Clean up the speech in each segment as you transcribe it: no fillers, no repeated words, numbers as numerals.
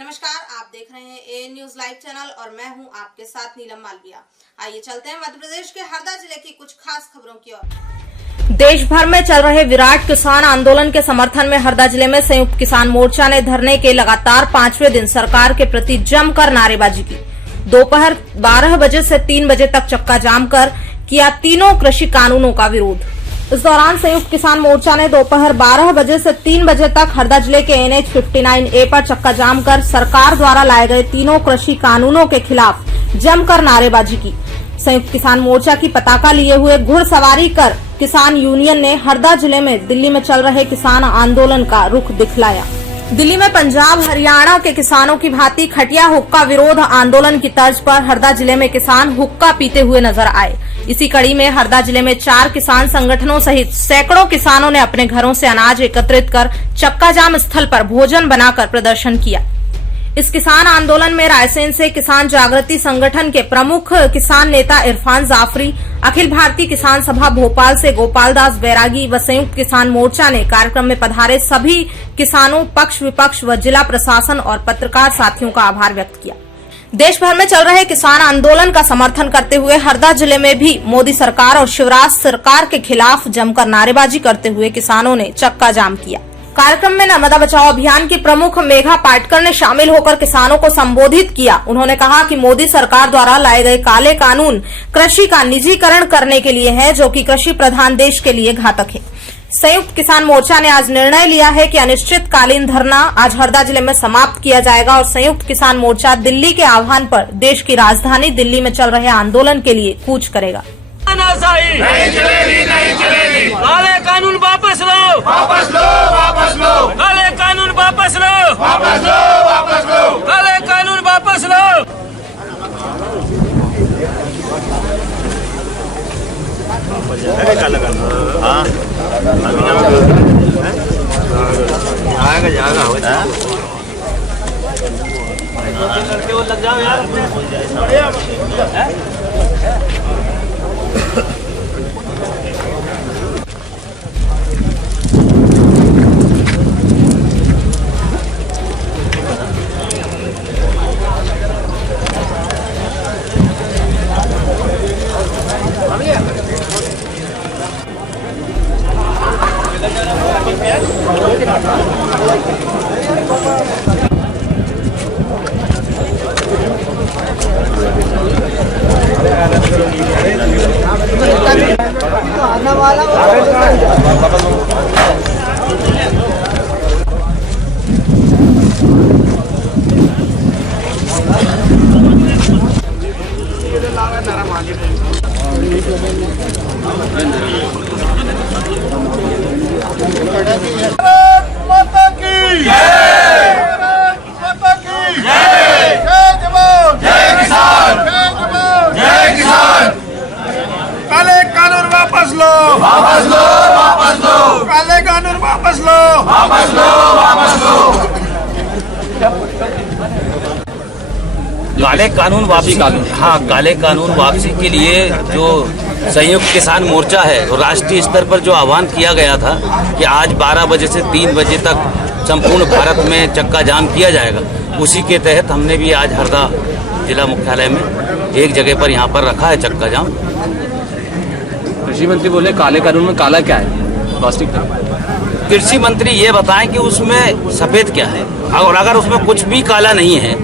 नमस्कार, आप देख रहे हैं ए न्यूज लाइव चैनल और मैं हूं आपके साथ नीलम मालविया। आइए चलते हैं मध्य प्रदेश के हरदा जिले की कुछ खास खबरों की ओर। देश भर में चल रहे विराट किसान आंदोलन के समर्थन में हरदा जिले में संयुक्त किसान मोर्चा ने धरने के लगातार 5वें दिन सरकार के प्रति जमकर नारेबाजी की। दोपहर 12 बजे से 3 बजे तक चक्का जाम कर किया तीनों कृषि कानूनों का विरोध। इस दौरान संयुक्त किसान मोर्चा ने दोपहर 12 बजे से 3 बजे तक हरदा जिले के NH 59A पर चक्का जाम कर सरकार द्वारा लाए गए तीनों कृषि कानूनों के खिलाफ जमकर नारेबाजी की। संयुक्त किसान मोर्चा की पताका लिए हुए घुड़सवारी कर किसान यूनियन ने हरदा जिले में दिल्ली में चल रहे किसान आंदोलन का रुख दिखलाया। दिल्ली में पंजाब हरियाणा के किसानों की भांति खटिया हुक्का विरोध आंदोलन की तर्ज पर हरदा जिले में किसान हुक्का पीते हुए नजर आए। इसी कड़ी में हरदा जिले में 4 किसान संगठनों सहित सैकड़ों किसानों ने अपने घरों से अनाज एकत्रित कर चक्का जाम स्थल पर भोजन बनाकर प्रदर्शन किया। इस किसान आंदोलन में रायसेन से किसान जागृति संगठन के प्रमुख किसान नेता इरफान जाफरी, अखिल भारतीय किसान सभा भोपाल से गोपाल दास बैरागी व संयुक्त किसान मोर्चा ने कार्यक्रम में पधारे सभी किसानों, पक्ष विपक्ष व जिला प्रशासन और पत्रकार साथियों का आभार व्यक्त किया। देश भर में चल रहे किसान आंदोलन का समर्थन करते हुए हरदा जिले में भी मोदी सरकार और शिवराज सरकार के खिलाफ जमकर नारेबाजी करते हुए किसानों ने चक्का जाम किया। कार्यक्रम में नर्मदा बचाओ अभियान की प्रमुख मेघा पाटकर ने शामिल होकर किसानों को संबोधित किया। उन्होंने कहा कि मोदी सरकार द्वारा लाए गए काले कानून कृषि का निजीकरण करने के लिए है, जो कि कृषि प्रधान देश के लिए घातक है। संयुक्त किसान मोर्चा ने आज निर्णय लिया है कि अनिश्चितकालीन धरना आज हरदा जिले में समाप्त किया जाएगा और संयुक्त किसान मोर्चा दिल्ली के आह्वान पर देश की राजधानी दिल्ली में चल रहे आंदोलन के लिए कूच करेगा। नहीं चलेगी, नहीं चलेगी। काले कानून वापस लो, वापस लो, वापस लो। काले कानून वापस लो, वापस लो, वापस लो। काले कानून वापस लो। हाँ आएगा जाएगा लड़के वो लग जाओ यार। माता की जय, माता की जय। जय जवान, जय किसान, जय जवान, जय किसान। काले कानून वापस लो, वापस लो, वापस लो। काले कानून वापस लो, वापस लो, वापस लो। काले कानून वापसी काले कानून वापसी के लिए जो संयुक्त किसान मोर्चा है और राष्ट्रीय स्तर पर जो आह्वान किया गया था कि आज 12 बजे से 3 बजे तक संपूर्ण भारत में चक्का जाम किया जाएगा, उसी के तहत हमने भी आज हरदा जिला मुख्यालय में एक जगह पर यहाँ पर रखा है चक्का जाम। कृषि मंत्री बोले काले कानून में काला क्या है? प्लास्टिक। कृषि मंत्री ये बताएं कि उसमें सफेद क्या है, और अगर उसमें कुछ भी काला नहीं है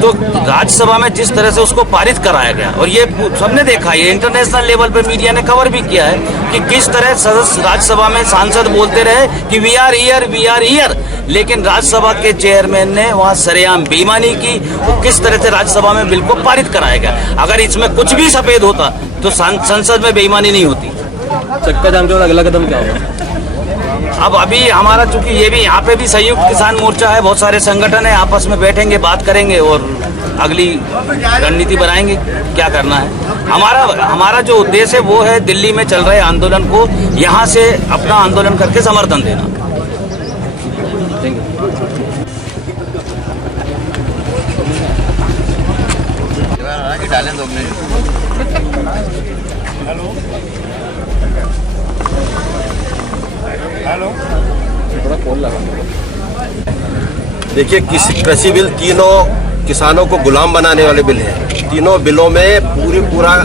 तो राज्यसभा में जिस तरह से उसको पारित कराया गया, और ये सबने देखा, ये इंटरनेशनल लेवल पे मीडिया ने कवर भी किया है कि किस तरह सदस्य राज्यसभा में सांसद बोलते रहे कि वी आर हियर, लेकिन राज्यसभा के चेयरमैन ने वहाँ सरेआम बेईमानी की। तो किस तरह से राज्यसभा में बिल को पारित कराया गया। अगर इसमें कुछ भी सफेद होता तो संसद में बेईमानी नहीं होती। चक्का जाम के बाद अगला कदम क्या होगा? अब अभी हमारा चूंकि ये भी यहाँ पे भी संयुक्त किसान मोर्चा है, बहुत सारे संगठन है, आपस में बैठेंगे, बात करेंगे और अगली रणनीति बनाएंगे क्या करना है। हमारा जो उद्देश्य है वो है दिल्ली में चल रहे आंदोलन को यहाँ से अपना आंदोलन करके समर्थन देना। डालें 2 मिनट। हेलो हेलो थोड़ा कॉल लगा। देखिए, कृषि बिल तीनों किसानों को गुलाम बनाने वाले बिल हैं। तीनों बिलों में पूरा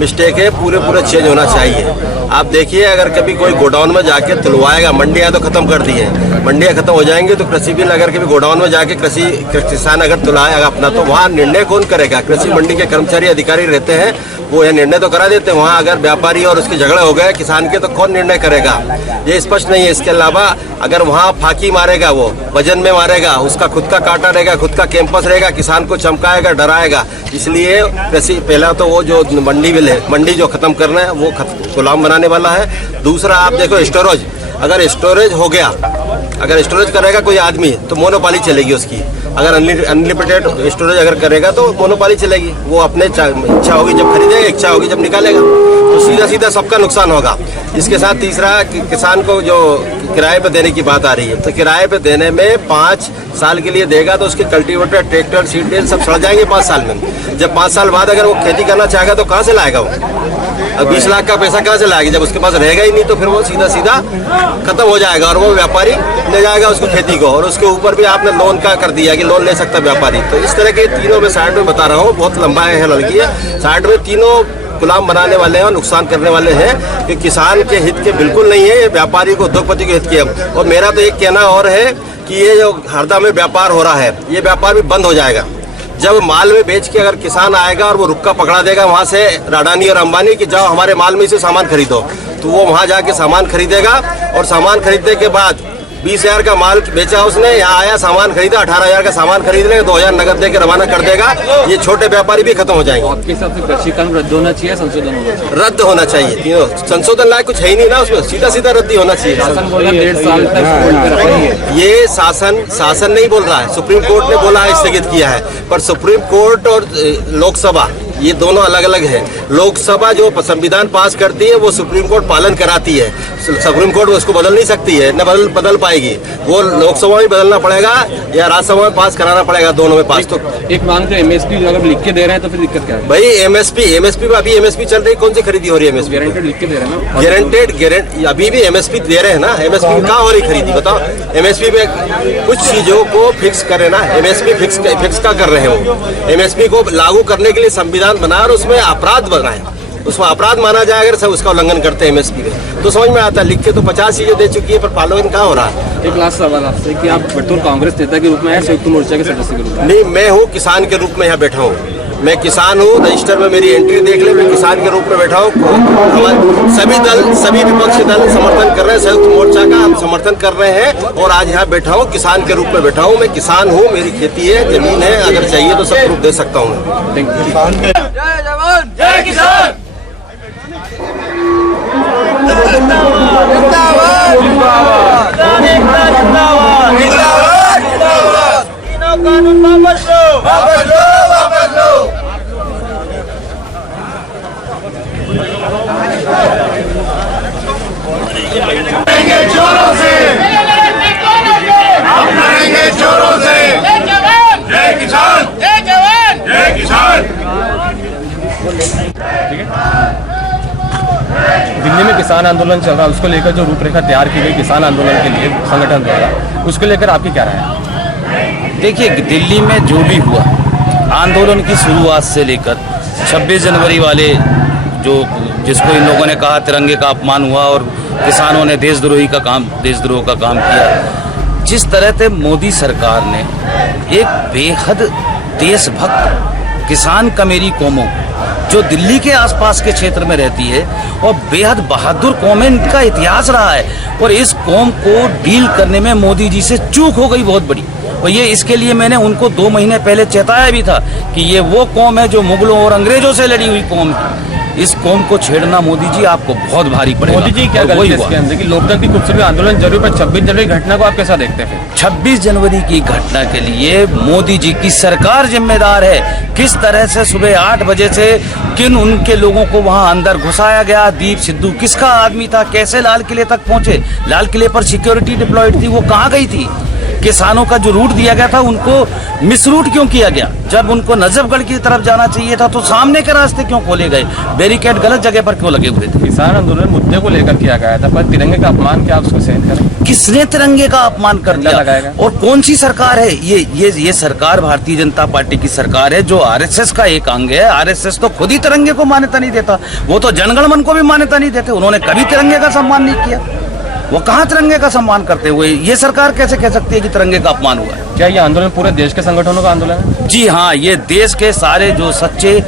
मिस्टेक है, पूरे चेंज होना चाहिए। आप देखिए, अगर कभी कोई गोडाउन में जाके तुलवाएगा, मंडियाँ तो खत्म कर दी हैं, मंडियाँ खत्म हो जाएंगी तो कृषि बिल अगर कभी गोडाउन में जाके किसान अगर तुलाएगा अपना, तो वहाँ निर्णय कौन करेगा? कृषि मंडी के कर्मचारी अधिकारी रहते हैं, वो यह निर्णय तो करा देते हैं। वहाँ अगर व्यापारी और उसके झगड़े हो गए किसान के, तो कौन निर्णय करेगा? ये स्पष्ट नहीं है। इसके अलावा अगर वहाँ फाकी मारेगा, वो वजन में मारेगा, उसका खुद का कांटा रहेगा, खुद का कैंपस रहेगा, किसान को चमकाएगा, डराएगा। इसलिए कृषि पहला तो वो जो मंडी बिल है, मंडी जो खत्म करना है वो गुलाम बनाने वाला है। दूसरा, आप देखो स्टोरेज, अगर स्टोरेज हो गया, अगर स्टोरेज करेगा कोई आदमी तो मोनोपाली चलेगी उसकी। अगर अनलिमिटेड स्टोरेज अगर करेगा तो मोनोपाली चलेगी। वो अपने इच्छा होगी जब खरीदेगा, इच्छा होगी जब निकालेगा, तो सीधा सबका नुकसान होगा। इसके साथ तीसरा, किसान को जो किराए पे देने की बात आ रही है, तो किराए पे देने में 5 साल के लिए देगा तो उसके कल्टीवेटर, ट्रैक्टर, सीड ड्रिल सब सड़ जाएंगे 5 साल में। जब 5 साल बाद अगर वो खेती करना चाहेगा तो कहाँ से लाएगा वो? अब 20 लाख का पैसा कहाँ से लाएगा? जब उसके पास रहेगा ही नहीं तो फिर वो सीधा खत्म हो जाएगा और वो व्यापारी ले जाएगा उसको खेती को। और उसके ऊपर भी आपने लोन का कर दिया कि लोन ले सकता है व्यापारी। तो इस तरह के तीनों में साइड में बता रहा हूँ, बहुत लंबा है लड़की है, साइड में तीनों गुलाम बनाने वाले हैं और नुकसान करने वाले हैं कि किसान के हित के बिल्कुल नहीं है, ये व्यापारी को, उद्योगपति के हित के। और मेरा तो एक कहना और है कि ये जो हरदा में व्यापार हो रहा है, ये व्यापार भी बंद हो जाएगा। जब माल में बेच के अगर किसान आएगा और वो रुक्का पकड़ा देगा वहाँ से अडानी और अंबानी कि जाओ हमारे माल में से सामान खरीदो, तो वो वहाँ जाके सामान खरीदेगा और सामान खरीदने के बाद 20,000 का माल बेचा उसने, यहाँ आया सामान खरीदा, 18,000 का सामान खरीद लेगा, 2,000 नगद देकर रवाना कर देगा। ये छोटे व्यापारी भी खत्म हो जाएंगे। आपके हिसाब से कृषि कानून रद्द होना चाहिए, संशोधन होना चाहिए? रद्द होना चाहिए। तीनों संशोधन लायक कुछ है ही नहीं ना उसमें, सीधा रद्द ही होना चाहिए। शासन बोला 1.5 साल तक होल्ड पे रखेंगे। ये शासन नहीं बोल रहा है, सुप्रीम कोर्ट ने बोला है, स्थगित किया है। पर सुप्रीम कोर्ट और लोकसभा ये दोनों अलग अलग है। लोकसभा जो संविधान पास करती है वो सुप्रीम कोर्ट पालन कराती है। सुप्रीम कोर्ट उसको बदल नहीं सकती है, न बदल पाएगी। वो लोकसभा में बदलना पड़ेगा या राज्यसभा में पास कराना पड़ेगा, दोनों में पास। तो एक मान के एमएसपी अगर लिख के दे रहे हैं तो फिर दिक्कत क्या है भाई? एमएसपी अभी एमएसपी चल रही, कौन सी खरीदी हो रही है? एमएसपी गारंटेड लिख के दे रहे हैं ना, गारंटेड अभी भी एमएसपी दे रहे हैं ना। एमएसपी कहाँ हो रही खरीदी बताओ? एमएसपी में कुछ चीजों को फिक्स करे ना, एमएसपी फिक्स का कर रहे हो। एमएसपी को लागू करने के लिए संविधान बनाया और उसमें अपराध बनाए, उसमें अपराध माना जाए अगर सब उसका उल्लंघन करते हैं एमएसपी में, तो समझ में आता है। लिख के तो 50 चीजें दे चुकी है पर पालन कहाँ हो रहा है? एक लास्ट सवाल आपसे कि आप बतौर कांग्रेस नेता के रूप में है, संयुक्त मोर्चा के सदस्य के रूप में? नहीं, मैं हूँ किसान के रूप में यहाँ बैठा हूँ। मैं किसान हूँ, रजिस्टर में मेरी एंट्री देख ले, मैं किसान के रूप में बैठा हूँ। सभी विपक्षी दल समर्थन कर रहे हैं, संयुक्त मोर्चा का हम समर्थन कर रहे हैं और आज यहाँ बैठा हूँ, किसान के रूप में बैठा हूँ। मैं किसान हूँ, मेरी खेती है, जमीन है, अगर चाहिए तो सब प्रूफ दे सकता हूँ। जय जवान जय किसान। कानून वापस लो, वापस लो, वापस लो। लड़ेंगे जोरों से, हम लड़ेंगे जोरों से। जय किसान, जय जवान, जय किसान। दिल्ली में किसान आंदोलन चल रहा है, उसको लेकर जो रूपरेखा तैयार की गई किसान आंदोलन के लिए संगठन द्वारा, उसको लेकर आपकी क्या राय है? देखिए, दिल्ली में जो भी हुआ, आंदोलन की शुरुआत से लेकर 26 जनवरी वाले जिसको इन लोगों ने कहा तिरंगे का अपमान हुआ और किसानों ने देशद्रोह का काम किया, जिस तरह से मोदी सरकार ने एक बेहद देशभक्त किसान कमेरी कौमों जो दिल्ली के आसपास के क्षेत्र में रहती है और बेहद बहादुर कौम, इनका इतिहास रहा है और इस कौम को डील करने में मोदी जी से चूक हो गई बहुत बड़ी। और ये इसके लिए मैंने उनको 2 महीने पहले चेताया भी था कि ये वो कौम है जो मुगलों और अंग्रेजों से लड़ी हुई कौम है। इस कौम को छेड़ना मोदी जी आपको बहुत भारी पड़ेगा। मोदी जी क्या गलती है इसके अंदर कि लोकतंत्र की खूबसूरती आंदोलन जरूर, पर 26 जनवरी घटना को आप कैसा देखते हैं? 26 जनवरी की घटना के लिए मोदी जी की सरकार जिम्मेदार है। किस तरह से सुबह 8 बजे से किन उनके लोगों को वहां अंदर घुसाया गया, दीप सिद्धू किसका आदमी था, कैसे लाल किले तक पहुंचे, लाल किले पर सिक्योरिटी डिप्लॉयड थी, वो कहाँ गई थी? किसानों का जो रूट दिया गया था उनको मिस रूट क्यों किया गया? जब उनको नजफगढ़ की तरफ जाना चाहिए था तो सामने के रास्ते क्यों खोले गए? बैरिकेड गलत जगह पर क्यों लगे हुए थे? किसान आंदोलन मुद्दे को लेकर किया गया था, पर तिरंगे का अपमान क्या आप उसको सहन करें? किसने तिरंगे का अपमान कर दिया? लगाएगा? और कौन सी सरकार है ये सरकार भारतीय जनता पार्टी की सरकार है जो आरएसएस का एक अंग है। आरएसएस तो खुद ही तिरंगे को मान्यता नहीं देता, वो तो जनगण मन को भी मान्यता नहीं देते। उन्होंने कभी तिरंगे का सम्मान नहीं किया। वो कहाँ तिरंगे का सम्मान करते हुए? ये सरकार कैसे कह सकती है कि तिरंगे का अपमान हुआ है? क्या ये आंदोलन पूरे देश के संगठनों का आंदोलन है? जी हाँ, ये देश के सारे जो सच्चे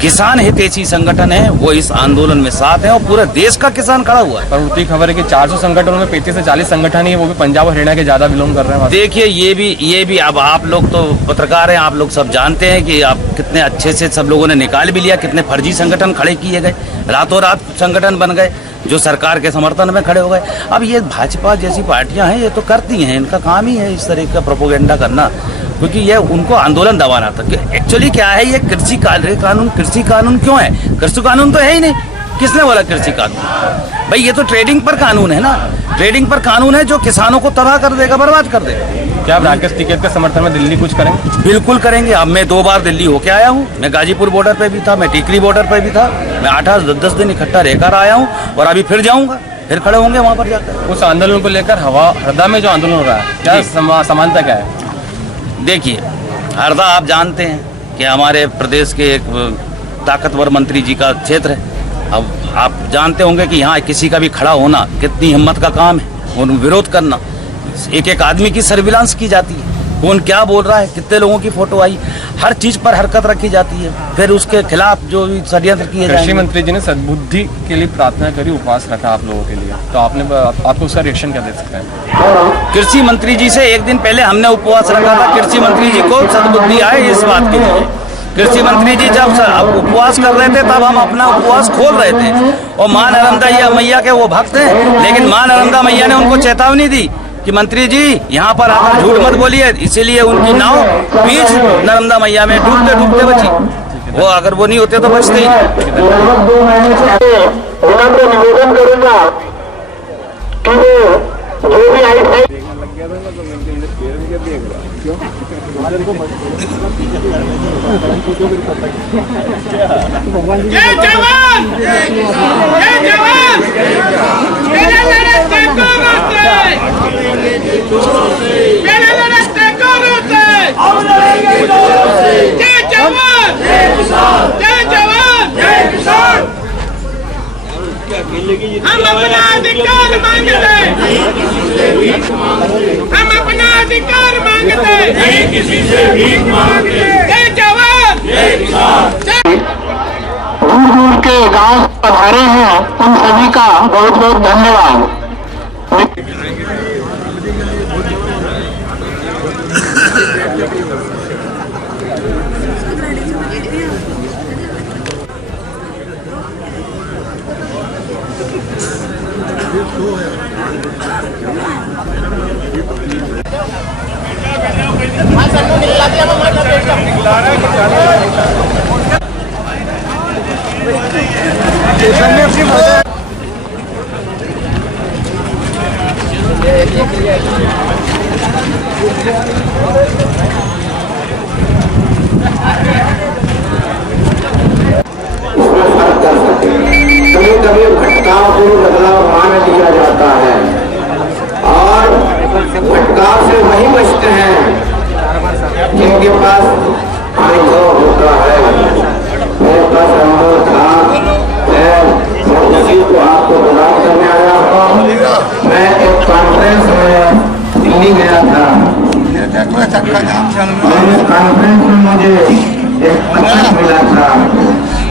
किसान हितैषी संगठन हैं वो इस आंदोलन में साथ हैं और पूरे देश का किसान खड़ा हुआ है। पर उल्टी खबर है कि 400 संगठनों में 35 से 40 संगठन ही है, वो भी पंजाब और हरियाणा के ज्यादा बिलोंग कर रहे हैं। देखिए ये भी अब आप लोग तो पत्रकार हैं, आप लोग सब जानते हैं कि आप कितने अच्छे से सब लोगों ने निकाल भी लिया, कितने फर्जी संगठन खड़े किए गए, रातों रात संगठन बन गए जो सरकार के समर्थन में खड़े हो गए। अब ये भाजपा जैसी पार्टियां हैं ये तो करती हैं, इनका काम ही है इस तरह का प्रोपोगेंडा करना, क्योंकि ये उनको आंदोलन दबाना था। एक्चुअली क्या है, ये कृषि कानून क्यों है? कृषि कानून तो है ही नहीं। किसने बोला कृषि कानून? भाई ये तो ट्रेडिंग पर कानून है ना, ट्रेडिंग पर कानून है जो किसानों को तबाह कर देगा, बर्बाद कर देगा। क्या आप राकेश टिकैत के समर्थन में दिल्ली कुछ करेंगे? बिल्कुल करेंगे। अब मैं 2 बार दिल्ली होके आया हूँ। मैं गाजीपुर बॉर्डर पे भी था, मैं टीकरी बॉर्डर पे भी था। मैं 8-10 दिन इकट्ठा रहकर आया हूँ और अभी फिर जाऊँगा, फिर खड़े होंगे वहाँ पर जाकर। उस आंदोलन को लेकर हरदा में जो आंदोलन हो रहा है, क्या समानता क्या है? देखिए, हरदा आप जानते हैं कि हमारे प्रदेश के एक ताकतवर मंत्री जी का क्षेत्र है। अब आप जानते होंगे कि यहाँ किसी का भी खड़ा होना कितनी हिम्मत का काम है, उन विरोध करना। एक आदमी की सर्विलांस की जाती है, कौन क्या बोल रहा है, कितने लोगों की फोटो आई, हर चीज पर हरकत रखी जाती है। फिर उसके खिलाफ जो भी षड्यंत्र किए जाएंगे। कृषि मंत्री जी ने सद्बुद्धि के लिए प्रार्थना करी, उपवास रखा आप लोगों के लिए, तो आपको उसका रिएक्शन क्या दे सकते हैं? कृषि मंत्री जी से एक दिन पहले हमने उपवास रखा था, कृषि मंत्री जी को सद्बुद्धि आए इस बात के लिए। कृषि मंत्री जी जब उपवास कर रहे थे तब हम अपना उपवास खोल रहे थे और मां नर्मदा मैया के वो भक्त हैं, लेकिन मां नर्मदा मैया ने उनको चेतावनी दी कि मंत्री जी यहाँ पर आकर झूठ मत बोलिए, इसीलिए उनकी नाव बीच नर्मदा मैया में डूबते डूबते बची। वो अगर वो नहीं होते तो बचते ही। निवेदन करूंगा कि जो भी आई जय जवान, जय जवान, मेरा लड़ते को रोते, मेरा लड़ते को रोते, जय जवान, जय किसान, जय जवान, जय किसान। हम अपना अधिकार मांगते, हम अपना अधिकार मांगते, नहीं किसी से भीख मांगते। जय जवान, जय किसान। दूर दूर के गांव पधारे हैं, उन सभी का बहुत बहुत धन्यवाद। कभी कभी भटकाव को बदलाव मान दिया जाता है और भटकाव से वही बचते हैं जिनके पास अनुभव होता है। मेरे पास अनुभव था, मैं किसी को आपको बदलाव करने आया हूँ। मैं एक कॉन्फ्रेंस में दिल्ली गया था, उस कॉन्फ्रेंस में मुझे एक पत्रक मिला था।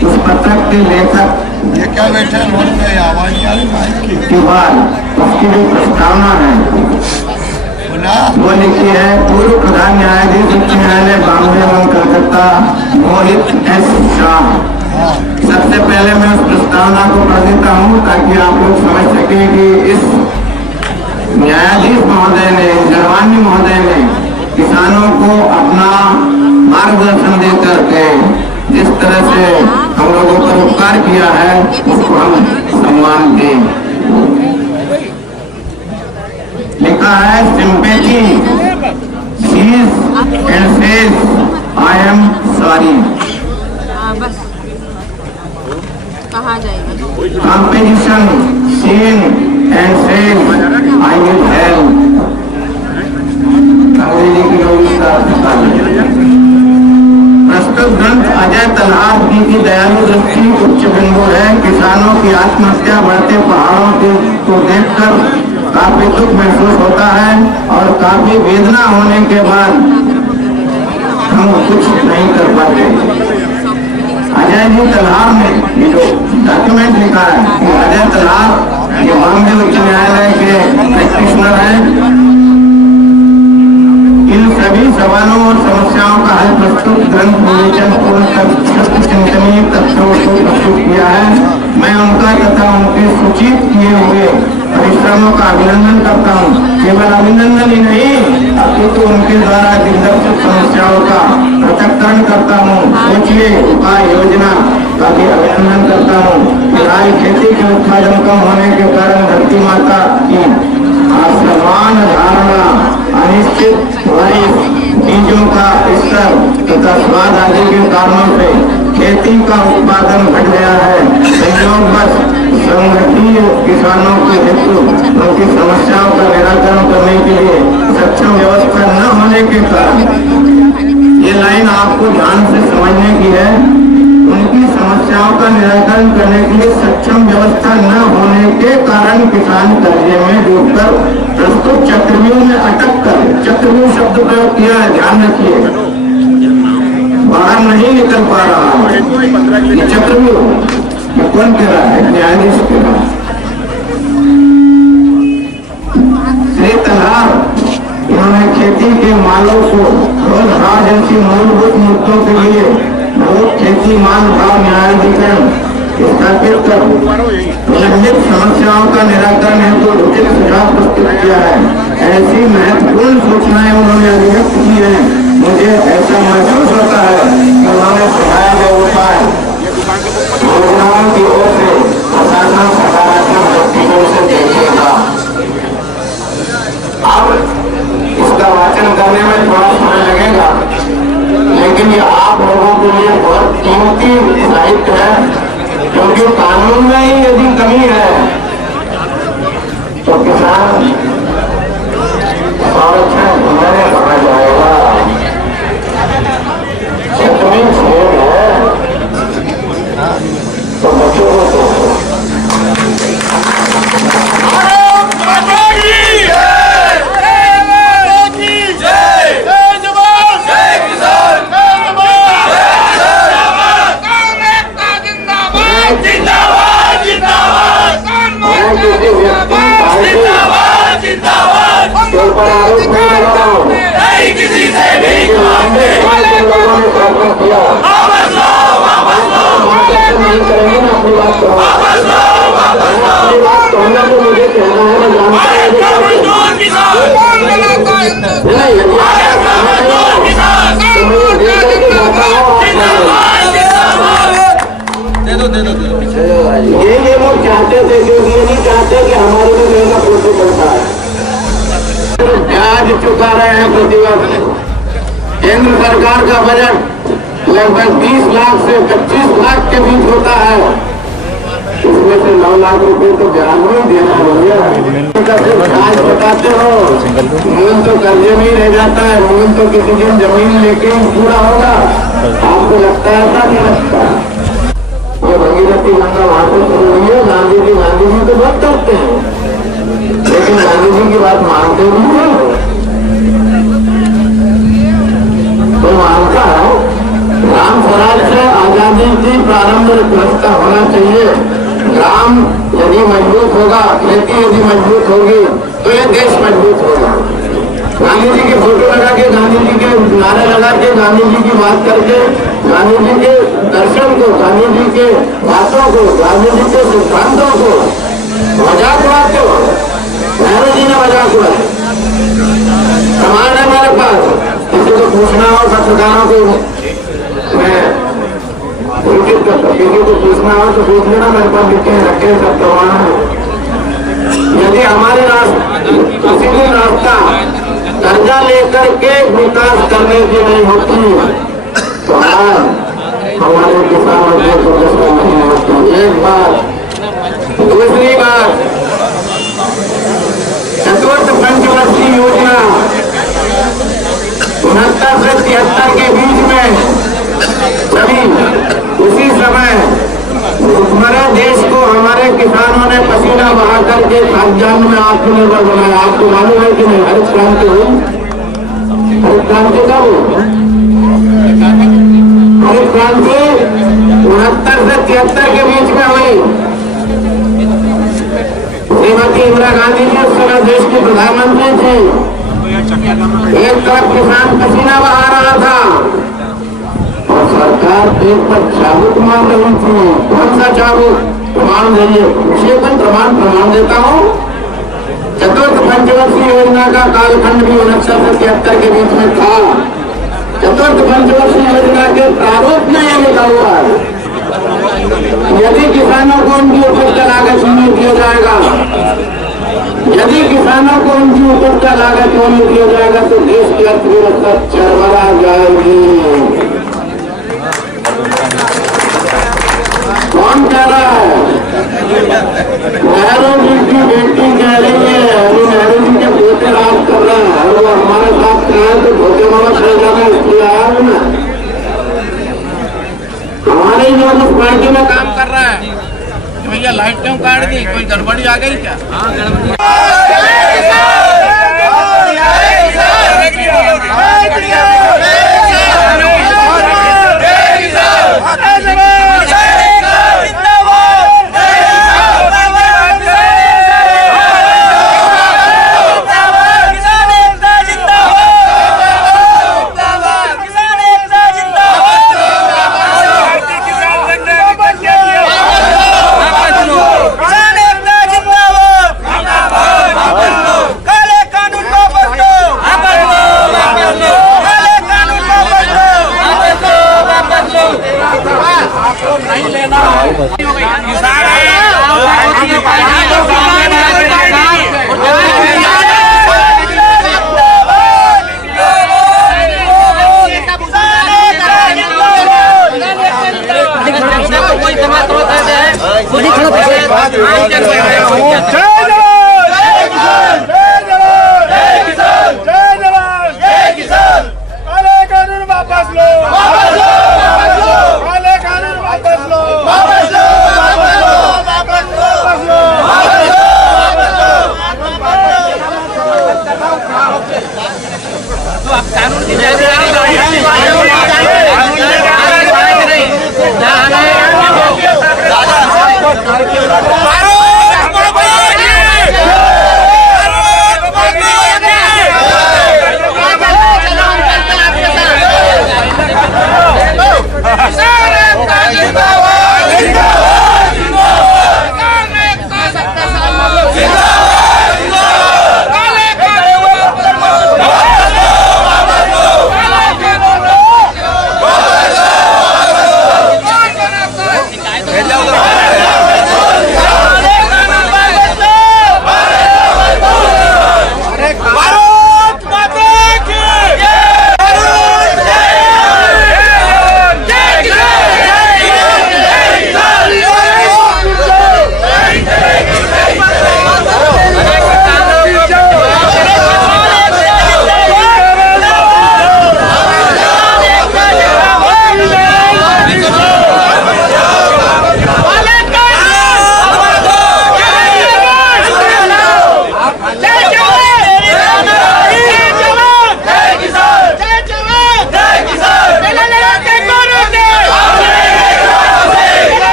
उस पत्रक के लेखक ये क्या बैठे के बाद उसकी जो प्रस्तावना है वो लिखी है पूर्व प्रधान न्यायाधीश उच्च न्यायालय बॉम्बे एवं कलकत्ता मोहित एस शाह। सबसे पहले मैं उस प्रस्तावना को पढ़ देता हूँ ताकि आप लोग समझ सके कि इस न्यायाधीश महोदय ने, जरवानी महोदय ने किसानों को अपना मार्गदर्शन दे करके जिस तरह से हम लोगों पर उपकार किया है उसको हम सम्मान दें। लिखा है sympathy and says, I am sorry. बस कहाँ जाएगा? Competition seen and says, I will help. अंग्रेजी की लोग इसका अर्थ निकालें। प्रस्तुत ग्रंथ अजय तलहार जी की दयालु दृष्टि उच्च बिंदु है। किसानों की आत्महत्या बढ़ते पहाड़ों को देखकर काफी दुख महसूस होता है और काफी वेदना होने के बाद हम कुछ नहीं कर पाते। अजय जी तलहार ने ये जो डॉक्यूमेंट लिखा है, अजय तलहार ये बॉम्बे उच्च न्यायालय के प्रैक्टिशनर हैं। इन सभी सवालों और समस्याओं का हल प्रस्तुत ग्रंथ विवेचन पूर्ण चिंतनीय तथ्यों को प्रस्तुत किया है। मैं उनका तथा उनके सूचित किए हुए परिश्रमों का अभिनंदन करता हूँ। केवल अभिनंदन ही नहीं, अपितु उनके द्वारा दिग्दर्शित समस्याओं का पृथक्करण करता हूँ, सोचिए उपाय योजना का भी अभिनंदन करता हूँ। फिलहाल खेती के उत्पादन कम होने के कारण धरती माता की असमान धारणा, अनिश्चित बीजों का स्तर तथा स्वाद आदि के कारणों से खेती का उत्पादन घट गया है। संयोगवश संगठित किसानों के हेतु उनकी समस्याओं का निराकरण करने के लिए सक्षम व्यवस्था न होने के कारण, ये लाइन आपको ध्यान से समझने की है, उनकी समस्याओं का निराकरण करने के लिए सक्षम व्यवस्था न होने के कारण किसान कर्जे में डूबकर प्रस्तुत चक्रव्यूह में अटक कर, चक्रव्यूह शब्द प्रयोग किया है, ध्यान रखिए, बाहर नहीं निकल पा रहा है। ये चक्रव्यूह ये कौन कह रहा है? न्यायाधीश कह रहा है। श्री तलहार इन्होंने खेती के मालों को रोज भाव जैसी मूलभूत मुद्दों के लिए रोज खेती माल भाव न्यायाधिकरण स्थापित कर लंबित समस्याओं का निराकरण हेतु उचित सुझाव प्रस्तुत किया है। ऐसी महत्वपूर्ण सूचनाएं उन्होंने अभिव्यक्त की हैं। मुझे ऐसा महसूस होता है कि उन्होंने सुझाया गया उपाय योजनाओं की ओर से प्रशासन सकारात्मक दृष्टिकोण से देखेगा। अब इसका वाचन करने में थोड़ा समय लगेगा, लेकिन ये आप लोगों के लिए बहुत कीमती साहित्य है, क्योंकि कानून में ही यदि कमी है तो किसान संरक्षण मैंने कहा जाएगा। जमीन छेद है तो बच्चों को ये लोग चाहते थे, क्योंकि ये नहीं चाहते कि हमारे में महंगा फोटो पड़ता है। ब्याज चुका रहे हैं प्रतिवर्ष। केंद्र सरकार का बजट लगभग 20 लाख से 25 लाख के बीच होता है, उसमें से 9 लाख रुपए तो ब्याज में देना हो गया। ब्याज बताते हो, मूल तो कर्जे में ही रह जाता है, मूल तो किसी दिन जमीन लेके पूरा होगा। आपको लगता है ऐसा नहीं लगता? ये भगीरथी गंगा वहां से शुरू हुई है। गांधी जी तो बहुत करते हैं, लेकिन गांधी जी की बात मानते नहीं है। तो मानता है ग्राम स्वराज से आजादी की प्रारंभ व्यवस्था होना चाहिए। ग्राम यदि मजबूत होगा, खेती यदि मजबूत होगी तो ये देश मजबूत होगा। गांधी जी की फोटो लगा के, गांधी जी के नारे लगा के, गांधी जी की बात करके, गांधी जी के दर्शन को, गांधी जी के बातों को, गांधी जी के सिद्धांतों को मजाक उड़ाते हो। नेहरू जी ने मजाक उड़ाया। प्रमाण है मेरे पास, किसी को पूछना हो पत्रकारों को मैं उचित करता, किसी को पूछना हो तो पूछ लेना, मेरे पास लिखे रखे सब प्रमाण है। यदि हमारे किसी भी रास्ता कर्जा लेकर के विकास करने की नहीं होती। तो हमारे किसानों को नहीं होती। एक बात। दूसरी बात, चतुर्थ पंचवर्षीय योजना 69 से 73 के बीच में सभी उसी समय हमारे देश को हमारे किसानों ने पसीना बहा करके खाद्यान्न में आत्मनिर्भर बनाया। आपको मालूम है कि नहीं? हरित क्रांति हुई। हरित क्रांति कब हुई? हरित क्रांति 69 से 73 के बीच में हुई। श्रीमती इंदिरा गांधी जी उस समय देश की प्रधानमंत्री थी। एक तरफ किसान पसीना बहा रहा था और सरकार पेट पर चाबुक मार रही थी। कौन सा चाबुक? प्रमाण देंगे। विषेपन प्रमाण देता हूँ। चतुर्थ पंचवर्षीय योजना का कालखंड भी 69 से 73 के बीच में था। चतुर्थ पंचवर्षीय योजना के प्रारूप में यह लिखा हुआ है, यदि किसानों को उनकी उपज का लागत शून्य किया जाएगा, यदि किसानों को उनकी उपज का लागत शून्य किया जाएगा तो देश की अर्थव्यवस्था चरमरा जाएगी। कौन कह रहा है? नेहरू जी की बेटी कह रही है। अभी नेहरू जी के पोते राज कर रहे हैं और वो हमारे साथ कहें तो पोते मामा सह जाना इसलिए आया हूं ना। हमारे जो उस पार्टी में काम कर रहा है, भैया लाइट क्यों काट दी? कोई गड़बड़ी आ गई क्या? हाँ, गड़बड़ी।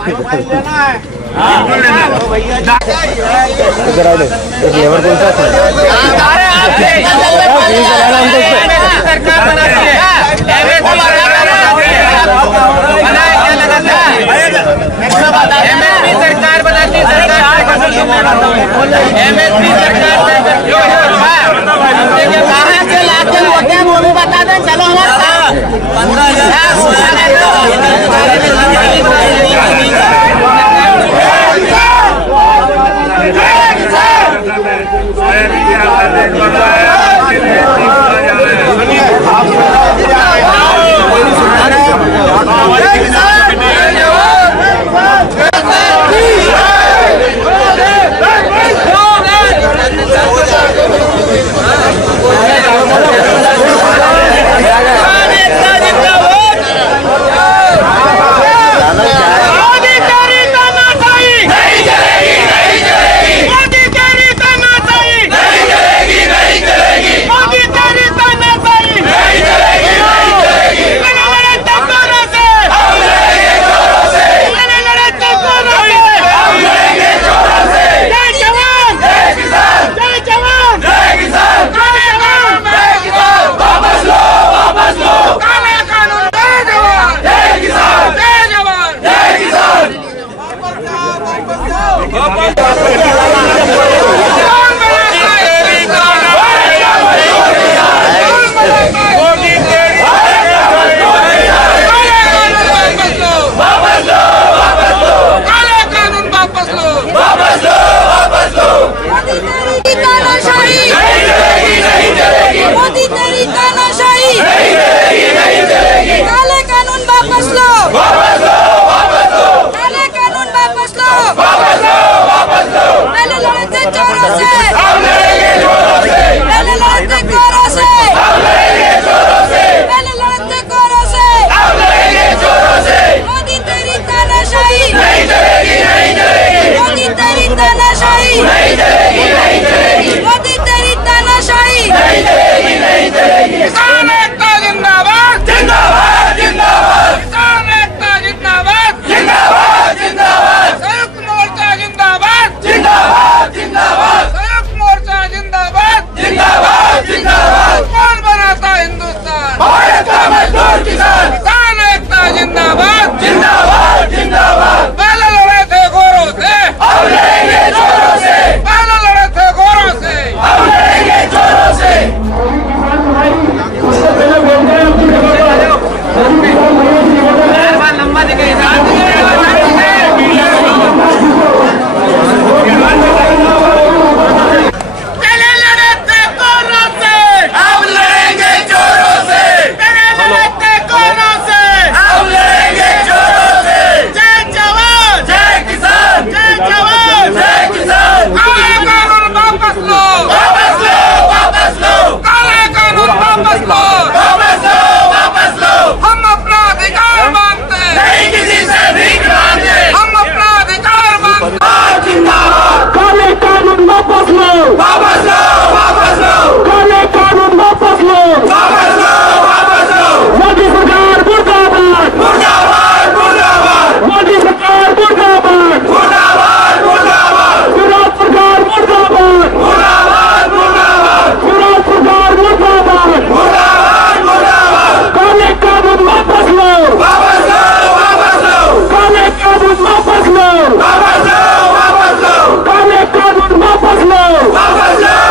इधर आ जाओ, फ्लेवर कौन सा सरकार बनाती कहाँ से लाते होते हैं वो भी बता दें। चलो वापस लो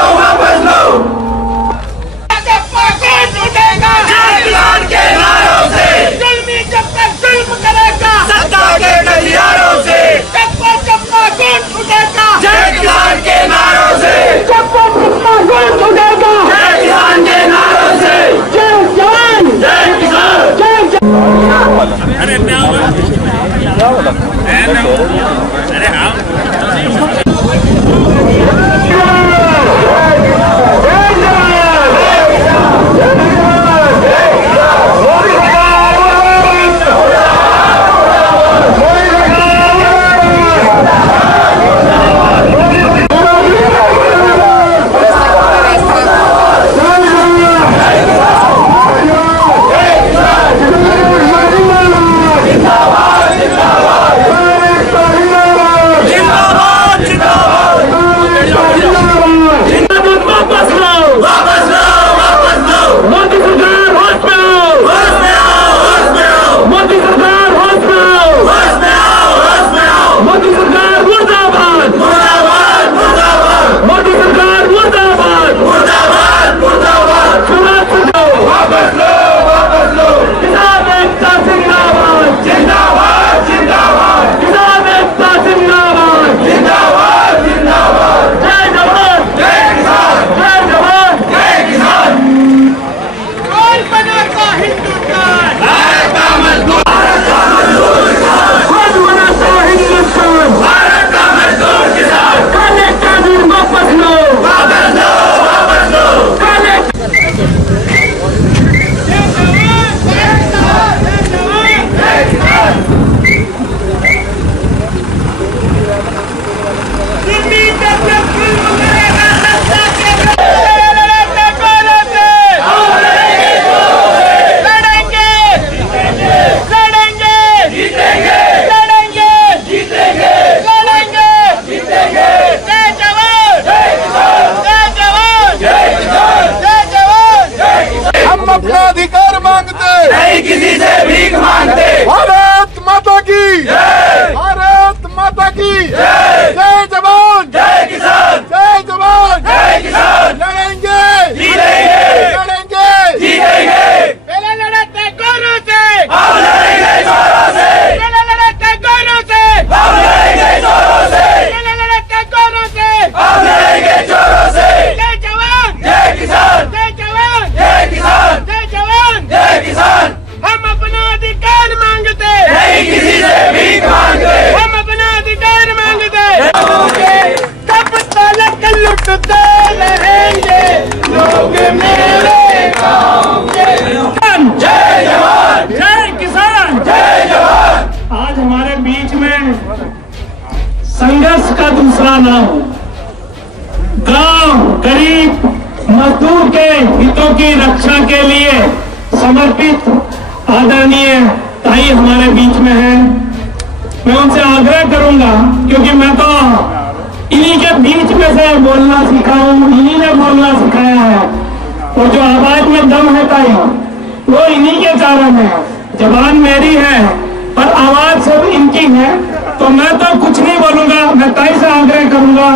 लूटते रहेंगे लोग मेरे गाँव के। जय जवान, जय किसान, जय जवान। आज हमारे बीच में संघर्ष का दूसरा नाम गांव गरीब मजदूर के हितों की रक्षा के लिए समर्पित आदरणीय ताई हमारे बीच में है। मैं उनसे आग्रह करूंगा, क्योंकि मैं तो इन्हीं के बीच में से बोलना सीखा हूं, इन्हीं ने बोलना सिखाया है, और जो आवाज में दम है ताई वो इन्हीं के कारण है। जबान मेरी है पर आवाज सब इनकी है, तो मैं तो कुछ नहीं बोलूंगा। मैं ताई से आग्रह करूंगा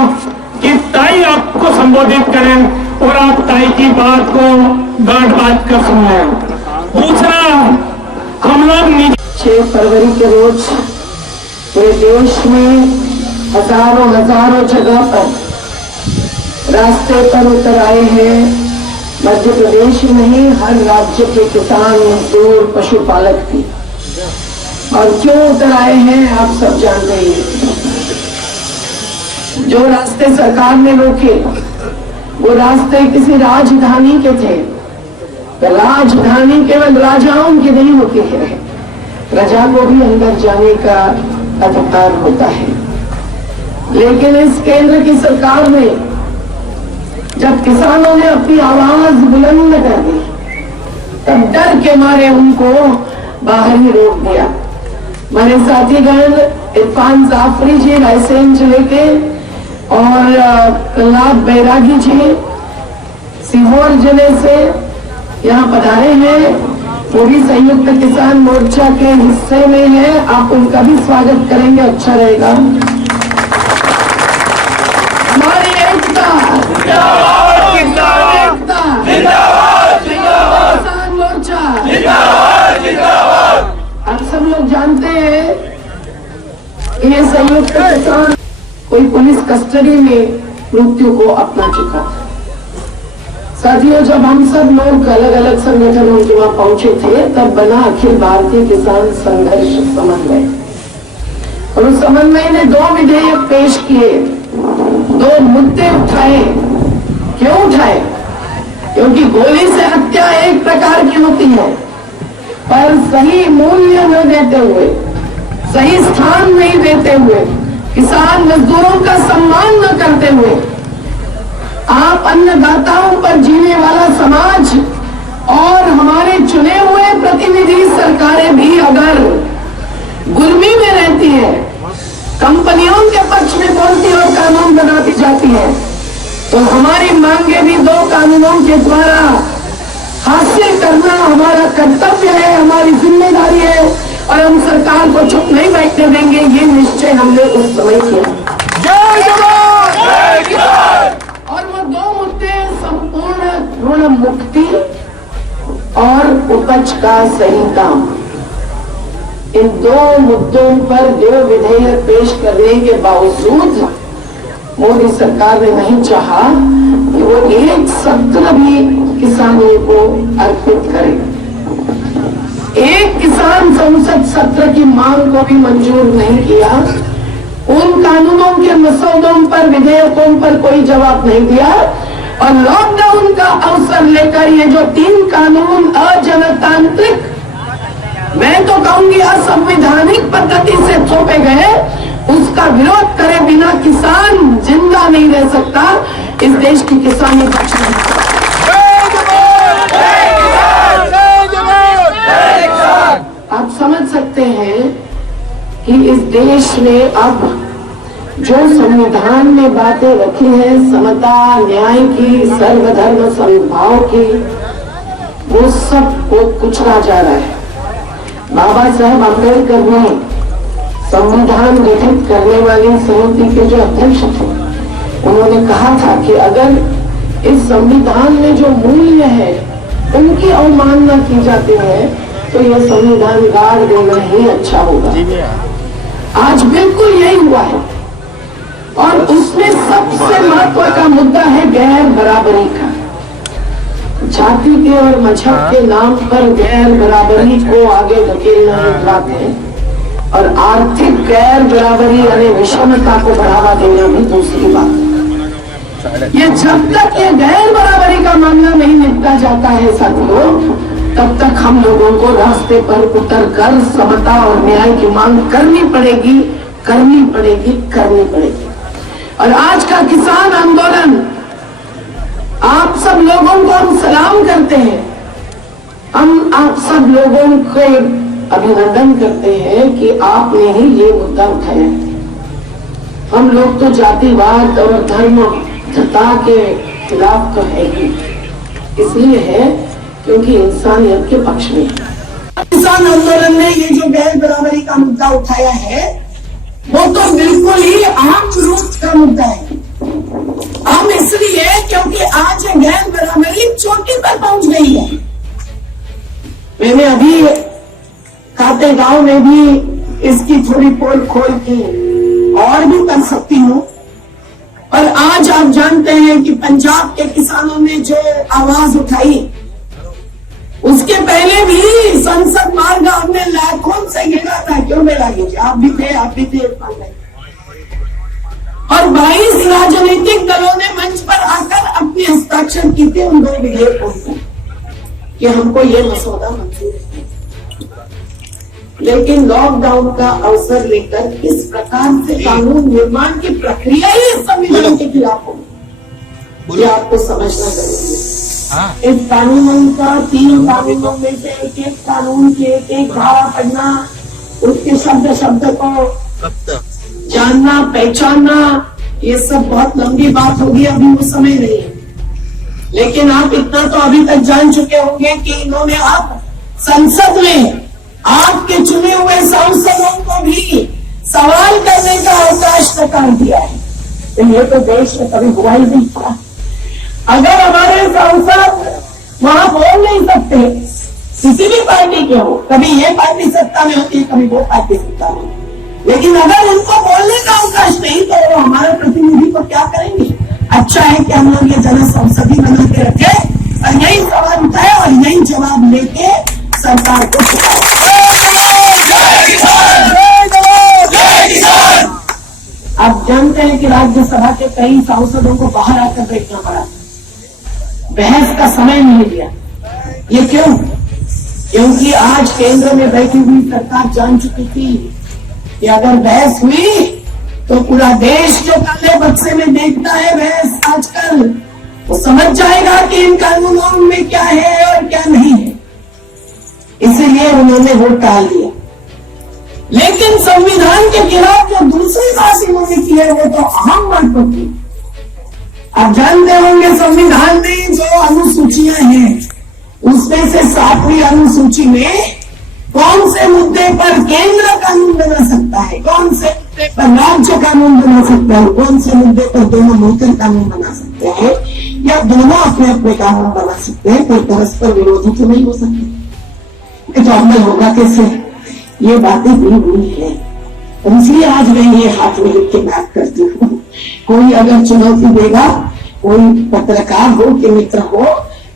कि ताई आपको संबोधित करें और आप ताई की बात को गांठ बात कर सुने। दूसरा, हम लोग 6 फरवरी के रोज पूरे देश में हजारों जगह पर रास्ते पर उतर आए हैं। मध्य प्रदेश ही नहीं, हर राज्य के किसान, मजदूर, पशुपालक भी। और क्यों उतर आए हैं आप सब जानते हैं। जो रास्ते सरकार ने रोके वो रास्ते किसी राजधानी के थे। तो राजधानी केवल राजाओं की नहीं होती है, प्रजा को भी अंदर जाने का अधिकार होता है। लेकिन इस केंद्र की सरकार ने जब किसानों ने अपनी आवाज बुलंद कर दी, तब डर के मारे उनको बाहर ही रोक दिया। मेरे साथीगण इरफान जाफरी जी रायसेन जिले के और प्रहलाद बैरागी जी सीहोर जिले से यहाँ पधारे हैं, वो भी संयुक्त किसान मोर्चा के हिस्से में है। आप उनका भी स्वागत करेंगे, अच्छा रहेगा। हमारी एकता, किसान मोर्चा, आप सब लोग जानते हैं ये संयुक्त किसान कोई पुलिस कस्टडी में मृत्यु को अपना चुका था। साथियों, जब हम सब लोग अलग अलग संगठनों के वहां पहुंचे थे, तब बना अखिल भारतीय किसान संघर्ष समन्वय, और उस समन्वय ने 2 विधेयक पेश किए, 2 मुद्दे उठाए। क्यों उठाए? क्योंकि गोली से हत्या एक प्रकार की होती है, पर सही मूल्य न देते हुए, सही स्थान नहीं देते हुए, किसान मजदूरों का सम्मान न करते हुए, आप अन्नदाताओं पर जीने वाला समाज और हमारे चुने हुए प्रतिनिधि सरकारें भी अगर गुर्मी में रहती है, कंपनियों के पक्ष में बोलती और कानून बनाती जाती है, तो हमारी मांगे भी 2 कानूनों के द्वारा हासिल करना हमारा कर्तव्य है, हमारी जिम्मेदारी है, और हम सरकार को चुप नहीं बैठने देंगे। ये निश्चय हमने उस समय किया। जय जवान, जय किसान। और वो 2 मुद्दे संपूर्ण ऋण मुक्ति और उपज का सही दाम, इन 2 मुद्दों पर 2 विधेयक पेश करने के बावजूद मोदी सरकार ने नहीं चाहा कि वो एक सत्र भी किसानों को अर्पित करे। एक किसान संसद सत्र की मांग को भी मंजूर नहीं किया। उन कानूनों के मसौदों पर, विधेयकों पर कोई जवाब नहीं दिया, और लॉकडाउन का अवसर लेकर ये जो 3 कानून अजनतांत्रिक, मैं तो कहूंगी असंवैधानिक पद्धति से थोपे गए, उसका विरोध करे बिना किसान जिंदा नहीं रह सकता। इस देश की किसानी बच नहीं सकती। आप समझ सकते हैं कि इस देश ने अब जो संविधान में बातें रखी हैं, समता, न्याय की, सर्वधर्म समभाव की, वो सब को कुचला जा रहा है। बाबा साहब अम्बेडकर ने संविधान गठित करने वाली समिति के जो अध्यक्ष थे, उन्होंने कहा था कि अगर इस संविधान में जो मूल्य है उनकी अवमानना की जाती है, तो यह संविधान गाड़ देना ही अच्छा होगा। आज बिल्कुल यही हुआ है, और उसमें सबसे महत्व का मुद्दा है गैर बराबरी का। जाति के और मजहब के नाम पर गैर बराबरी को आगे धकेलना एक बात है, और आर्थिक गैर बराबरी यानी विषमता को बढ़ावा देना भी दूसरी बात है। ये जब तक ये गैर बराबरी का मामला नहीं निपटा जाता है साथियों, तब तक हम लोगों को रास्ते पर उतरकर समता और न्याय की मांग करनी पड़ेगी, करनी पड़ेगी, करनी पड़ेगी। और आज का किसान आंदोलन, आप सब लोगों को हम सलाम करते हैं, हम आप सब लोगों के अभिनंदन करते हैं कि आपने ही ये मुद्दा उठाया है। हम लोग तो जातिवाद और धर्मता के खिलाफ तो है ही, इसलिए है क्योंकि इंसानियत के पक्ष में है। किसान आंदोलन ने ये जो गैर बराबरी का मुद्दा उठाया है, वो तो बिल्कुल ही आम जरूरत का मुद्दा है। आम इसलिए क्योंकि आज ये गैर बराबरी चोटी पर पहुंच गई है। मैंने अभी खातेगांव में भी इसकी थोड़ी पोल खोल की और भी कर सकती हूँ, और आज आप जानते हैं कि पंजाब के किसानों ने जो आवाज उठाई, उसके पहले भी संसद मार्ग हमने लाखों से घेरा था। क्यों मेरा लीजिए, आप भी थे और 22 राजनीतिक दलों ने मंच पर आकर अपने हस्ताक्षर किए थे उन 2 विधेयकों पर कि हमको ये मसौदा मंजूर है। लेकिन लॉकडाउन का अवसर लेकर किस प्रकार से कानून निर्माण की प्रक्रिया ही संविधान के खिलाफ होगी, ये आपको समझना जरूरी है। इस कानून का 3 कानूनों में से एक कानून के एक धारा पढ़ना, उसके शब्द शब्द को जानना, पहचानना, ये सब बहुत लंबी बात होगी, अभी वो समय नहीं है। लेकिन आप इतना तो अभी तक जान चुके होंगे कि इन्होंने आप संसद में आपके चुने हुए सांसदों को भी सवाल करने का अवकाश निकाल दिया है। तो ये तो देश में कभी हुआ ही नहीं था। अगर हमारे सांसद वहां बोल नहीं सकते, किसी भी पार्टी के हो, कभी ये पार्टी सत्ता में होती है, कभी वो पार्टी सत्ता में, लेकिन अगर उनको बोलने का अवकाश नहीं तो वो हमारे प्रतिनिधि को क्या करेंगे। अच्छा है कि हम लोग ये जन संसदी बना के रखे और यही सवाल उठाए और यही जवाब लेके सरकार को आप जानते हैं कि राज्यसभा के कई सांसदों को बाहर आकर बैठना पड़ा, बहस का समय नहीं दिया। ये क्यों? क्योंकि आज केंद्र में बैठी हुई सरकार जान चुकी थी कि अगर बहस हुई तो पूरा देश जो काले बक्से में देखता है बहस आजकल, वो समझ जाएगा कि इन कानूनों में क्या है और क्या नहीं है। इसीलिए उन्होंने वोट टाल दिया। लेकिन संविधान के खिलाफ जो दूसरी बात इन्होंने की है वो तो अहम बातों की। आप जानते होंगे संविधान में जो अनुसूचियां हैं, उसमें से 7वीं अनुसूची में कौन से मुद्दे पर केंद्र कानून बना सकता है, कौन से मुद्दे पर राज्य कानून बना सकता है, कौन से मुद्दे पर दोनों मिलकर कानून बना सकते हैं, या दोनों अपने अपने कानून बना सकते हैं, कोई परस्पर विरोधी तो नहीं हो सकते। तो अमल होगा कैसे? ये बातें दी हुई है, इसलिए आज मैं ये हाथ में लिख के बात करती हूँ। कोई अगर चुनौती देगा, कोई पत्रकार हो कि मित्र हो,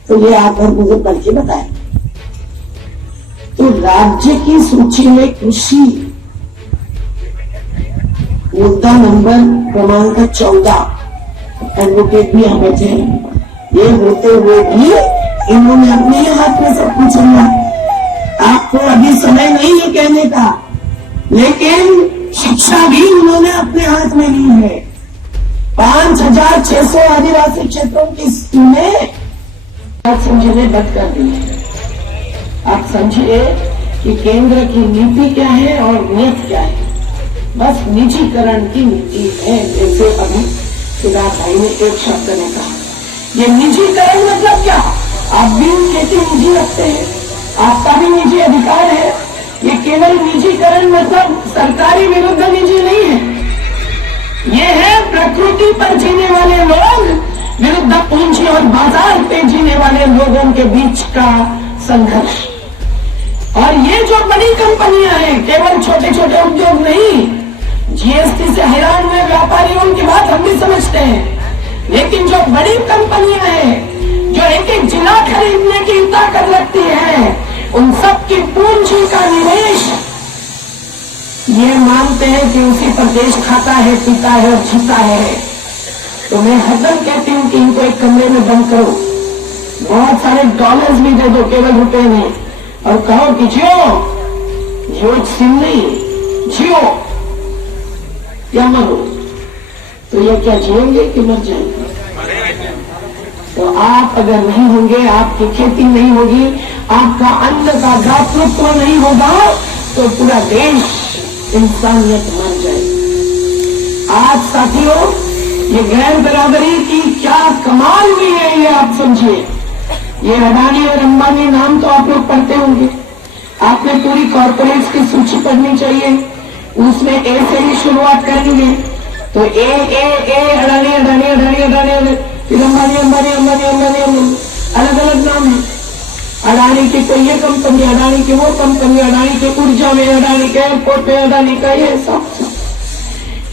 तो ये आकर मुझे पढ़ के बताए। तो राज्य की सूची में कृषि मुद्दा नंबर क्रमांक 14, एडवोकेट भी हम बैठे हैं, ये होते हुए भी इन्होंने अपने हाथ में सब कुछ लिया। आपको अभी समय नहीं है कहने का, लेकिन शिक्षा भी उन्होंने अपने हाथ में ली है। 5600 आदिवासी क्षेत्रों की स्कूलें समझने बंद कर दी है। आप समझिए कि केंद्र की नीति क्या है और नीयत क्या है। बस निजीकरण की नीति है, जैसे अभी सिद्धार्थ भाई ने एक शब्द ने कहा। ये निजीकरण मतलब क्या? आप भी खेती निजी रखते हैं, आपका भी निजी अधिकार है। ये केवल निजीकरण मतलब सरकारी विरुद्ध निजी नहीं है, ये है प्रकृति पर जीने वाले लोग विरुद्ध पूंजी और बाजार पे जीने वाले लोगों के बीच का संघर्ष। और ये जो बड़ी कंपनियां हैं, केवल छोटे छोटे उद्योग नहीं, जीएसटी से हैरान हुए व्यापारियों की बात हम भी समझते हैं, लेकिन जो बड़ी कंपनियां हैं जो एक एक जिला खरीदने की ताकत रखती है, उन सब की पूंजी का निवेश ये मानते हैं कि उसी पर देश खाता है, पीता है और जीता है। तो मैं हरदम कहती हूँ कि इनको एक कमरे में बंद करो, बहुत सारे डॉलर्स भी दे दो, केवल रुपए नहीं, और कहो कि जियो, जियो सिम नहीं, जियो या मरो। तो ये क्या जिएंगे कि मर जाएंगे? तो आप अगर नहीं होंगे, आपकी खेती नहीं होगी, आपका अन्न का दातृत्व नहीं होगा, तो पूरा देश इंसानियत मर जाएगी। आज साथियों, ये गैर बराबरी की क्या कमाल हुई है, ये आप समझिए। ये अडानी और अंबानी नाम तो आप लोग पढ़ते होंगे, आपने पूरी कॉर्पोरेट्स की सूची पढ़नी चाहिए, उसमें ए से ही शुरुआत करेंगे तो ए अडानी अडानी अडानी अडानी, फिर अंबानी अंबानी अंबानी अंबानी अंबानी, अलग अलग नाम है। अडानी की कोई ये कंपनी, अडानी की वो कंपनी, अडानी की ऊर्जा में, अडानी के एयरपोर्ट में, अडानी का ये सब।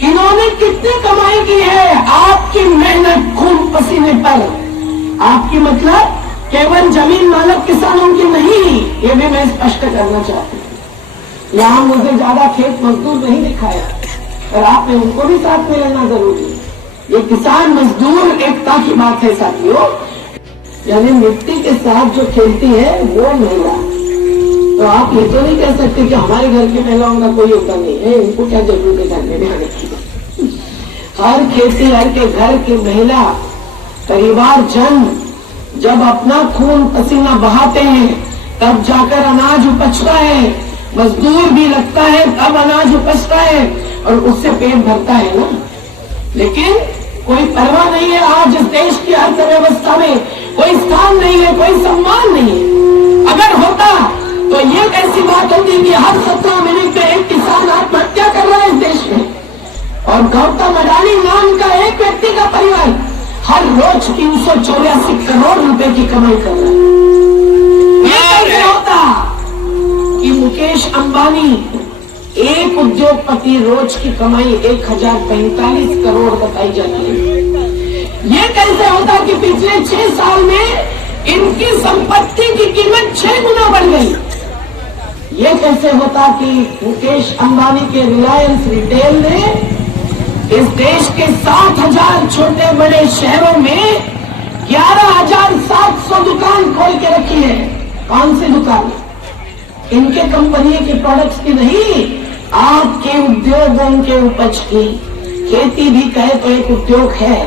इन्होंने कितनी कमाई की है आपकी मेहनत खून पसीने पर। आपकी मतलब केवल जमीन मालक किसानों की नहीं, ये भी मैं स्पष्ट करना चाहती हूँ। यहां मुझे ज्यादा खेत मजदूर नहीं दिखाया, और आपने उनको भी साथ में लेना जरूरी है। ये किसान मजदूर एकता की बात है साथियों, यानी मिट्टी के साथ जो खेलती है वो महिला। तो आप ये तो नहीं कह सकते कि हमारे घर की महिलाओं का कोई होता नहीं है, इनको क्या जरूरत है घर में आने की। हर खेतीहर के घर की महिला, परिवार जन जब अपना खून पसीना बहाते हैं तब जाकर अनाज उपजता है, मजदूर भी लगता है तब अनाज उपजता है, और उससे पेट भरता है ना। लेकिन कोई परवाह नहीं है, आज इस देश की अर्थव्यवस्था में कोई स्थान नहीं है, कोई सम्मान नहीं है। अगर होता तो ये कैसी बात होती कि हर 17 मिनट में एक किसान आत्महत्या कर रहा है इस देश में, और गौतम अडानी नाम का एक व्यक्ति का परिवार हर रोज 384 करोड़ रुपए की कमाई कर रहा है। ये कैसे होता कि मुकेश अंबानी एक उद्योगपति रोज की कमाई 1045 करोड़ बताई जाती है। ये कैसे होता कि पिछले 6 साल में इनकी संपत्ति की कीमत 6 गुना बढ़ गई। ये कैसे होता कि मुकेश अंबानी के रिलायंस रिटेल ने इस देश के 7,000 छोटे बड़े शहरों में 11,700 दुकान खोल के रखी है। कौन सी दुकान? इनके कंपनी के प्रोडक्ट्स की नहीं, आपके उद्योगों के उपज की। खेती भी कहे तो एक उद्योग है,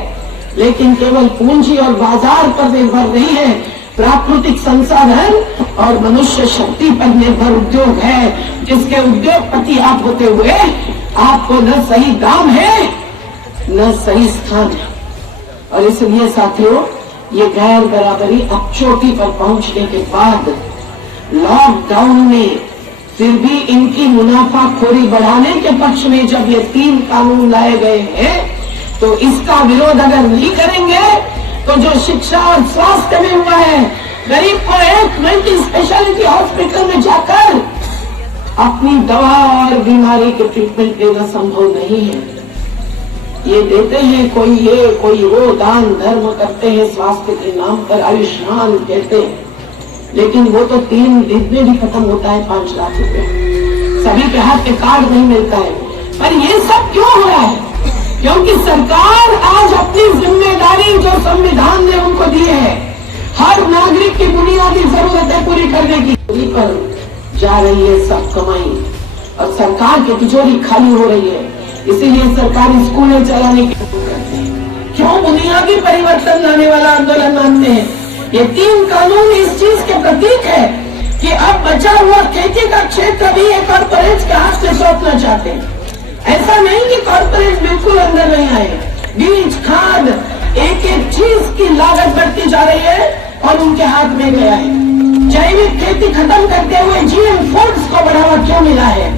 लेकिन केवल पूंजी और बाजार पर निर्भर नहीं है, प्राकृतिक संसाधन और मनुष्य शक्ति पर निर्भर उद्योग है, जिसके उद्योगपति आप होते हुए आपको न सही दाम है न सही स्थान है। और इसलिए साथियों, ये गैर बराबरी अब चोटी पर पहुंचने के बाद लॉकडाउन में फिर भी इनकी मुनाफाखोरी बढ़ाने के पक्ष में जब ये 3 कानून लाए गए हैं, तो इसका विरोध अगर नहीं करेंगे तो जो शिक्षा और स्वास्थ्य में हुआ है, गरीब को एक मल्टी स्पेशलिटी हॉस्पिटल में जाकर अपनी दवा और बीमारी के ट्रीटमेंट देना संभव नहीं है। ये देते हैं कोई ये कोई वो, दान धर्म करते हैं स्वास्थ्य के नाम पर, आयुष्मान कहते हैं, लेकिन वो तो 3 दिन में भी खत्म होता है 5 लाख रुपए। सभी के हाथ में कार्ड नहीं मिलता है। पर ये सब क्यों हो रहा है? क्योंकि सरकार आज अपनी जिम्मेदारी जो संविधान ने उनको दी है, हर नागरिक की बुनियादी जरूरतें पूरी करने की पर जा रही है सब कमाई, और सरकार की तिजोरी खाली हो रही है। इसीलिए सरकारी स्कूलें चलाने की क्यों बुनियादी परिवर्तन लाने वाला आंदोलन मानते हैं। ये 3 कानून इस चीज के प्रतीक है कि अब बचा हुआ खेती का क्षेत्र भी एक कॉर्पोरेट के हाथ में सौंपना चाहते हैं। ऐसा नहीं कि कॉर्पोरेट बिल्कुल अंदर नहीं आए, बीज खाद एक एक चीज की लागत बढ़ती जा रही है और उनके हाथ में गया है। जैविक खेती खत्म करते हुए जीएम फूड्स को बढ़ावा क्यों मिला है?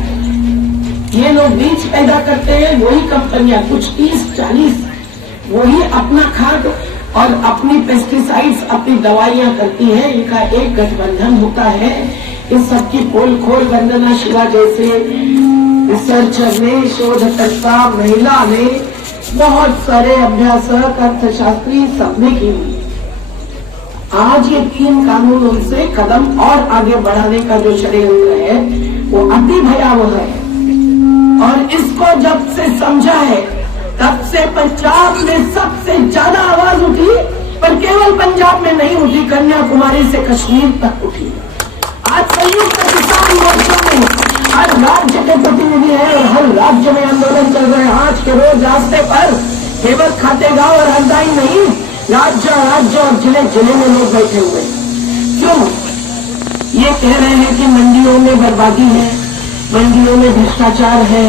ये लोग बीज पैदा करते हैं, वही कंपनियां कुछ 30-40 वही अपना खाद और अपनी पेस्टिसाइड्स, अपनी दवाइयां करती हैं। इनका एक गठबंधन होता है। इस सबकी पोल खोल वंदना शिला जैसे रिसर्चर ने, शोधकर्ता, महिला ने, बहुत सारे अभ्यासक, अर्थशास्त्री सबने की। आज ये 3 कानून उनसे कदम और आगे बढ़ाने का जो षड्यंत्र है वो अति भयावह है। और इसको जब से समझा है तब से पंजाब में सबसे ज्यादा आवाज उठी, पर केवल पंजाब में नहीं उठी, कन्याकुमारी से कश्मीर तक उठी। आज संयुक्त किसान मोर्चा में हर राज्य के प्रतिनिधि हैं और हर राज्य में आंदोलन चल रहे हैं। आज के रोज रास्ते पर केवल खातेगांव और हरदाई नहीं, राज्य और जिले में लोग बैठे हुए हैं। क्यों? ये कह रहे हैं कि मंडियों में बर्बादी है, मंडियों में भ्रष्टाचार है,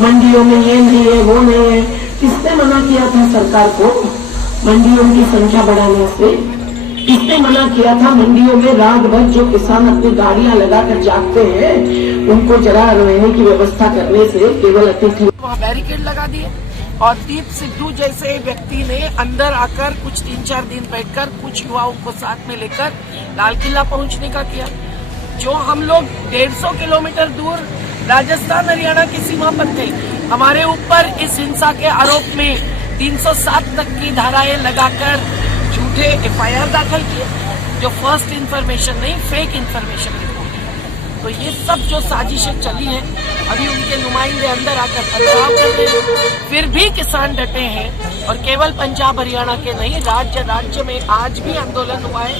मंडियों में ये नहीं है, वो नहीं है। किसने मना किया था सरकार को मंडियों की संख्या बढ़ाने से? किसने मना किया था मंडियों में रात भर जो किसान अपनी गाड़ियां लगाकर जागते हैं उनको जरा रहने की व्यवस्था करने से? केवल अतिथि वहाँ बैरिकेड लगा दिए और दीप सिद्धू जैसे व्यक्ति ने अंदर आकर कुछ 3-4 दिन बैठकर कुछ युवाओं को साथ में लेकर लाल किला पहुंचने का किया। जो हम लोग 150 किलोमीटर दूर राजस्थान हरियाणा की सीमा पर थे, हमारे ऊपर इस हिंसा के आरोप में 307 तक की धाराएं लगाकर झूठे FIR दाखिल किए, जो फर्स्ट इन्फॉर्मेशन नहीं, फेक इन्फॉर्मेशन रिपोर्ट है। तो ये सब जो साजिशें चली हैं, अभी उनके नुमाइंदे अंदर आकर पथराव कर रहे हैं। फिर भी किसान डटे हैं और केवल पंजाब हरियाणा के नहीं, राज्य में आज भी आंदोलन हुआ है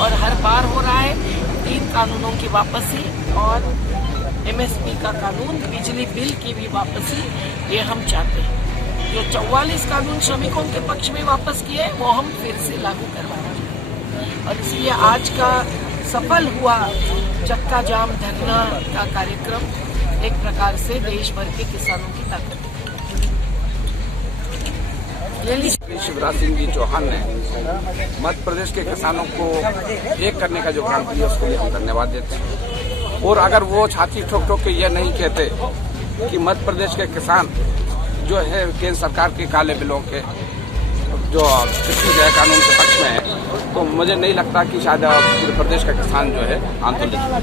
और हर बार हो रहा है। 3 कानूनों की वापसी और MSP का कानून, बिजली बिल की भी वापसी, ये हम चाहते हैं। जो 44 कानून श्रमिकों के पक्ष में वापस किए वो हम फिर से लागू करवाएंगे। और इसलिए आज का सफल हुआ चक्का जाम धरना का कार्यक्रम एक प्रकार से देश भर के किसानों की ताकत है। शिवराज सिंह जी चौहान ने मध्य प्रदेश के किसानों को एक करने का जो काम किया उसके लिए हम धन्यवाद देते हैं। और अगर वो छाती ठोक ठोक के ये नहीं कहते कि मध्य प्रदेश के किसान जो है केंद्र सरकार के काले बिलों के जो कृषि गृह कानून के पक्ष में है, तो मुझे नहीं लगता कि शायद पूरे प्रदेश का किसान जो है आंदोलित होगा।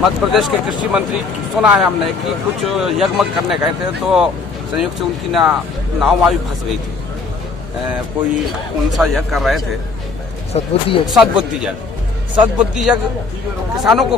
मध्य प्रदेश के कृषि मंत्री सुना है हमने कि कुछ यगमग करने गए थे तो संयोग से उनकी नाव वायु फंस गई थी। कोई उनसा यज्ञ कर रहे थे, सद्बुद्धि यज्ञ किसानों को